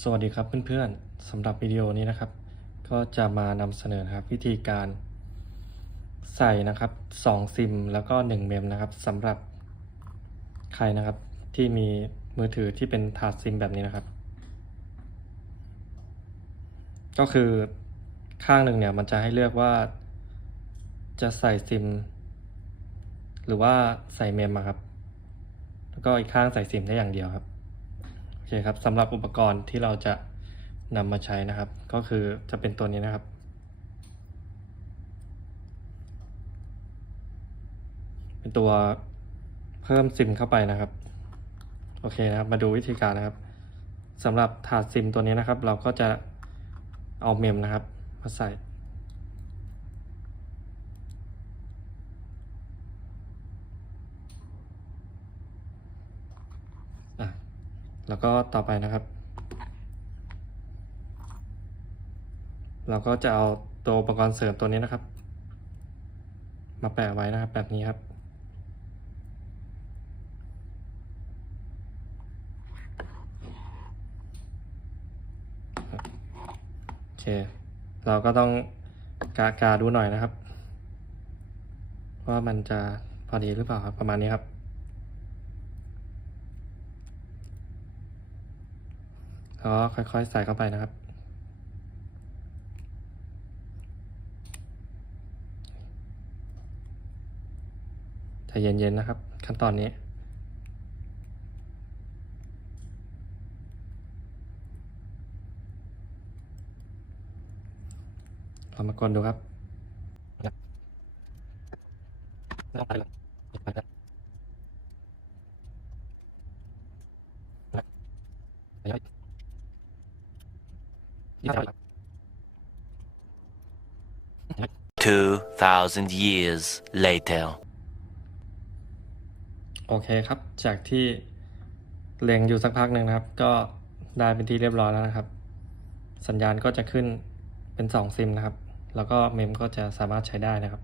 สวัสดีครับเพื่อนๆสำหรับวิดีโอนี้นะครับ ก็จะมานำเสนอครับวิธีการใส่นะครับ2ซิมแล้วก็ 1 เมมนะครับสำหรับใครนะครับที่มีมือถือที่เป็นถาดซิมแบบนี้นะครับ ก็คือข้างหนึ่งเนี่ยมันจะให้เลือกว่าจะใส่ซิม หรือว่าใส่เมมครับ แล้วก็อีกข้างใส่ซิมได้อย่างเดียวครับ อเคครับสำหรับอุปกรณ์ที่เราจะนำมาใช้นะครับ ก็คือจะเป็นตัวนี้นะครับ เป็นตัวเพิ่มซิมเข้าไปนะครับ โอเคนะครับ มาดูวิธีการนะครับสำหรับถาดซิมตัวนี้นะครับ เราก็จะเอาเมมนะครับ มาใส่ แล้วก็ต่อไปนะครับ เราก็จะเอาตัวอุปกรณ์เสริมตัวนี้นะครับ มาแปะไว้นะครับ แบบนี้ครับ โอเค เราก็ต้องกากาดูหน่อยนะครับ ว่ามันจะพอดีหรือเปล่าครับประมาณนี้ครับ แล้ว ก็ค่อยๆใส่เข้าไปนะครับใจเย็นๆนะครับ ขั้นตอนนี้เรามากดดูครับไปแล้วไปแล้วไปแล้ว ยี่สิบ2,000 years later. โอเคครับ จากที่เล็งอยู่สักพักหนึ่งนะครับ ก็ได้เป็นที่เรียบร้อยแล้วนะครับ สัญญาณก็จะขึ้นเป็น 2 ซิมนะครับ แล้วก็เมมก็จะสามารถใช้ได้นะครับ